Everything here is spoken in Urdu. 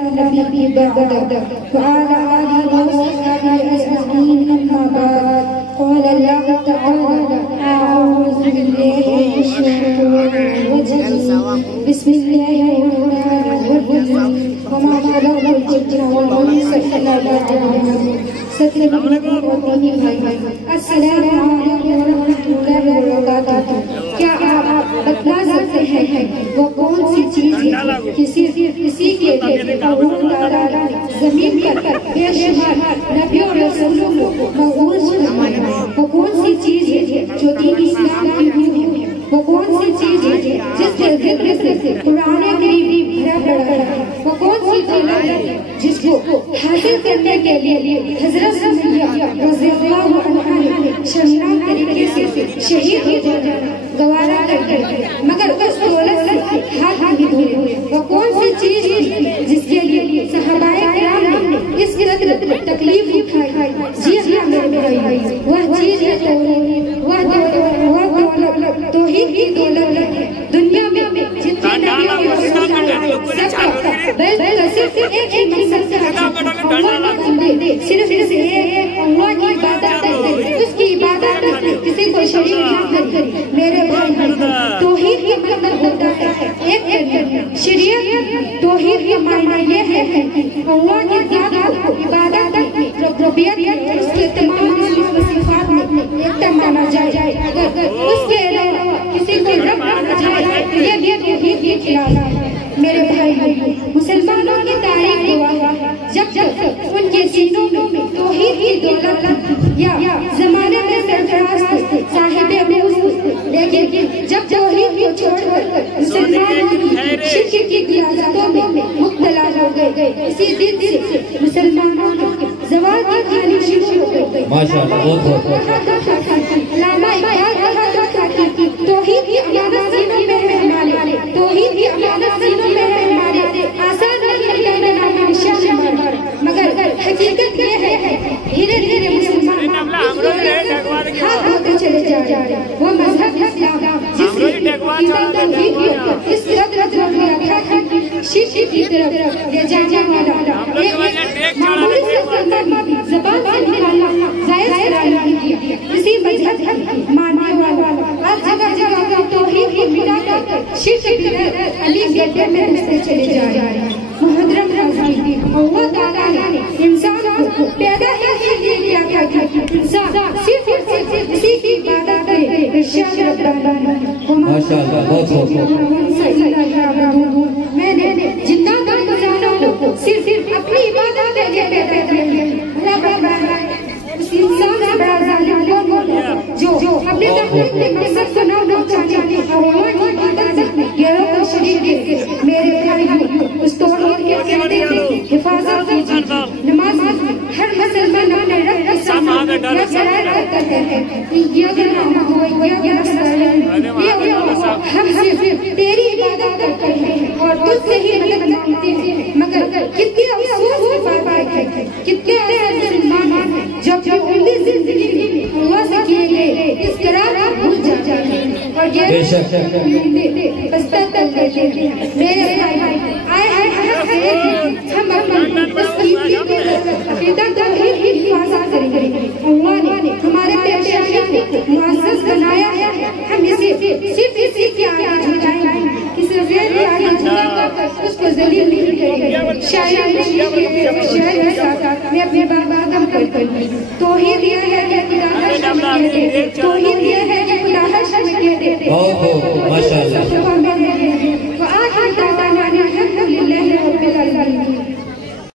نبي بعد وعلى آله وصحبه أجمعين أما بعد قال الله تعالى أعوذ بالله من الشيطان الرجيم بسم الله الرحمن الرحيم وما خلقت الجن والإنس إلا ليعبدون السلام علیکم ورحمۃ اللہ وبرکاتہ۔ کیا آپ بتلا سکتے ہیں وہ کون سی چیز ہے کسی کے لیے زمین پر بے شمار نبیوں اور رسولوں کو مبعوث فرمایا؟ وہ کون سی چیز ہے جو دین اسلام کی روح ہے؟ وہ کون سی چیز ہے جس کے ذکر سے قرآن کریم بھرا پڑا ہے؟ وہ کون سی دولت ہے جس کو حاصل کرنے کے لیے حضرت سمیہ رضی اللہ عنہا نے شرمناک طریقے سے شہید ہو جانا گوارا کر دیا، مگر اس دولت سے ہاتھ نہیں دھوئے؟ وہ کون سی چیز ہے جس کے لیے صحابہ کرام نے اس قدر تکلیف اٹھائی؟ جی ہاں میرے بھائی، وہ چیز ہے توحید کی دولت ہے۔ دنیا میں جتنے صرف ایک ہی مقصد صرف اللہ کی عبادت ہے، اس کی عبادت کسی کو شریک نہ کرے۔ میرے بھائی، توحید کا مطلب ہوتا ہے ایک شریعت۔ توحید کا معنی یہ ہے اللہ کی ذات کو عبادت ربوبیت اس کے تمام صفات میں ایک مانا جائے، اگر اس کے علاوہ کسی کو رب مانا جائے یہ توحید کے خلاف ہے۔ میرے بھائی، مسلمانوں کی تاریخ گواہ ہے جب ان کے سینوں میں توحید کی دولت یا زمانے میں سرفراز صاحب موصوف، لیکن جب توحید کو چھوڑ کر مسلمان شرک کی ریاضتوں میں مبتلا ہو گئے، اسی دن سے مسلمانوں کی زوال کی کہانی شروع ہو گئی۔ علامہ اقبال کہا تھا کہ توحید کی امانت سینوں میں ہے ہمارے، توحید کی امانت سینوں میں ہے ہمارے، آسان نہیں ہے نام نشان ہمارا، مگر حقیقت یہ ہے دھیرے دھیرے مسلمان ہاتھ ہوتے چلے جا رہے ہیں۔ وہ مذہب اسلام جس کی اس قدر ہو گیا تھا کہ شرک کی طرف لے جانے والا ایک معمولی سے کلمہ بھی زبان سے نکالنا جائز قرار نہیں کیا۔ اسی مذہب ماننے والا آج جگہ جگہ کا توحید کو مٹا کر شرک کی طرف علی گڈھے میں بستے چلے جا رہے ہیں۔ محترم حاضرین، اللہ تعالیٰ نے انسان کو پیدا ہی لیے کیا تھا کہ انسان صرف اسی کی عبادت کرے۔ ارشاد ربنا ماشاءاللہ، بہت میں نے جتنا انسانوں کو صرف اپنی عبادت کے لیے پیدا کیا۔ اللہ فرماتا ہے اس انسان سے بڑا ظالم جو اپنے تخلیق کے مقصد کو نہ پہنچانے اور اللہ کی عبادت میں غیروں کو شریک کرتے۔ میرے بھائی، اس توحید کے کہتے ہیں حفاظت کیجیے، نماز ہر مسلمان اپنے رب کے سامنے یہ شرائط کرتے ہیں کہ یہ اگر ہم ہوئے یہ ہم صرف تیری عبادت کرتے ہیں اور تجھ سے ہی مدد مانگتے ہیں، مگر کتنے افسوس کی بات ہے، کتنے ایسے مسلمان ہیں جو اپنی زندگی میں اللہ سے کیے گئے اس قرار کو بھول جاتے ہیں اور یہ بستہ کر لیتے ہیں۔ میرے بھائی، ہم اپنی اس قیمتی عقیدہ توحید کی حفاظت کریں گے۔ اللہ نے ہمارے پیشانی کو معزز بنایا ہے، ہم اسے صرف اسی کے آگے جھکائیں گے، کسی غیر کے آگے جھکا کر اس کو ذلیل نہیں کریں گے۔ شاعر کے ساتھ میں اپنی بات ختم کرتا ہوں۔ توحید یہ ہے کہ خدا ہر شخص کہتے، توحید یہ ہے کہ خدا ہر شخص کہتے۔